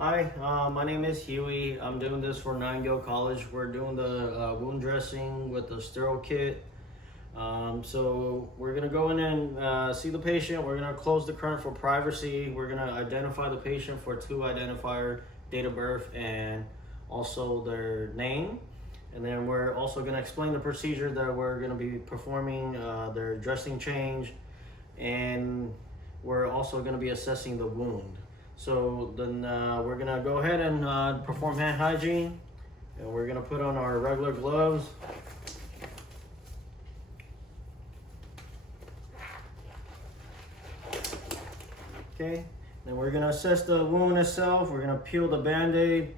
Hi, my name is Huey. I'm doing this for Nightingale College. We're doing the wound dressing with the sterile kit. So we're gonna go in and see the patient. We're gonna close the current for privacy. We're gonna identify the patient for 2 identifier, date of birth, and also their name. And then we're also gonna explain the procedure that we're gonna be performing, their dressing change, and we're also gonna be assessing the wound. So then we're gonna go ahead and perform hand hygiene, and we're gonna put on our regular gloves. Okay, then we're gonna assess the wound itself. We're gonna peel the band-aid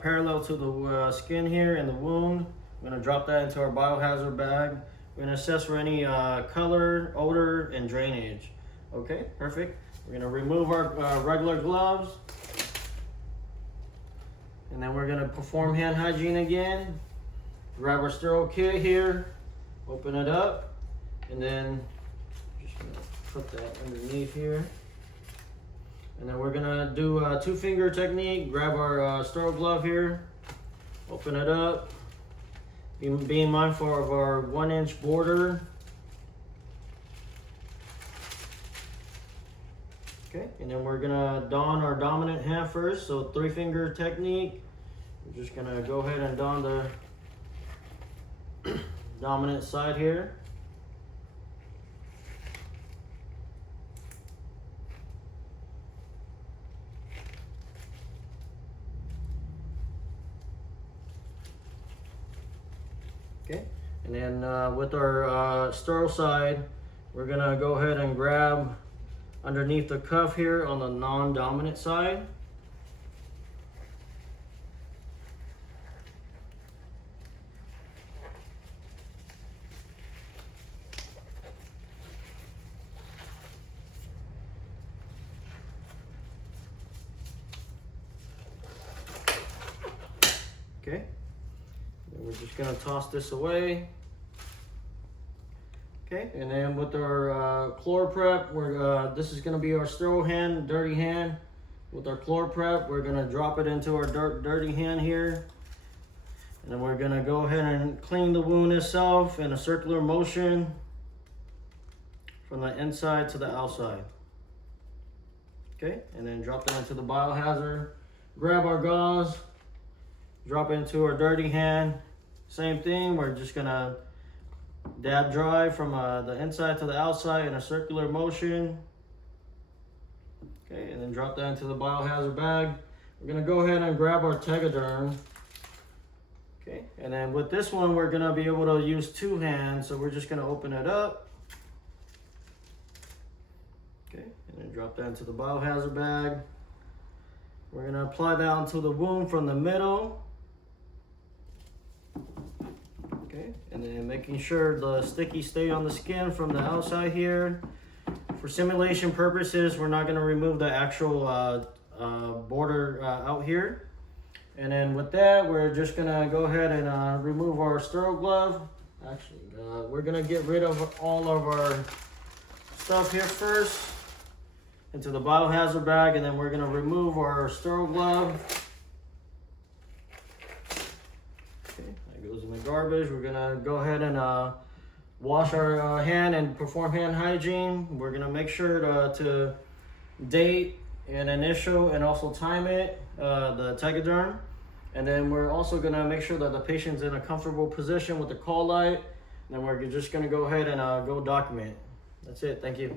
parallel to the skin here in the wound. We're gonna drop that into our biohazard bag. We're gonna assess for any color, odor, and drainage. Okay, perfect. We're gonna remove our regular gloves, and then we're gonna perform hand hygiene again. Grab our sterile kit here, open it up, and then just gonna put that underneath here. And then we're gonna do a 2-finger technique. Grab our sterile glove here, open it up, being mindful of our 1-inch border. Okay, and then we're gonna don our dominant hand first. So 3-finger technique. We're just gonna go ahead and don the dominant side here. Okay, and then with our sterile side, we're gonna go ahead and grab underneath the cuff here on the non-dominant side. Okay, and we're just gonna toss this away. Okay, and then with our chlor prep, this is gonna be our sterile hand, dirty hand. With our chlor prep, we're gonna drop it into our dirty hand here. And then we're gonna go ahead and clean the wound itself in a circular motion from the inside to the outside. Okay, and then drop that into the biohazard. Grab our gauze, drop it into our dirty hand. Same thing, we're just gonna dab dry from the inside to the outside in a circular motion. Okay, and then drop that into the biohazard bag. We're gonna go ahead and grab our Tegaderm. Okay, and then with this one, we're gonna be able to use 2 hands. So we're just gonna open it up. Okay, and then drop that into the biohazard bag. We're gonna apply that onto the wound from the middle. Okay, and then making sure the sticky stay on the skin from the outside here. For simulation purposes, we're not gonna remove the actual border out here. And then with that, we're just gonna go ahead and remove our sterile glove. Actually, we're gonna get rid of all of our stuff here first into the biohazard bag, and then we're gonna remove our sterile glove. Goes in the garbage. We're gonna go ahead and wash our hand and perform hand hygiene. We're gonna make sure to date and initial and also time it, the Tegaderm. And then we're also gonna make sure that the patient's in a comfortable position with the call light. And then we're just gonna go ahead and go document. That's it, thank you.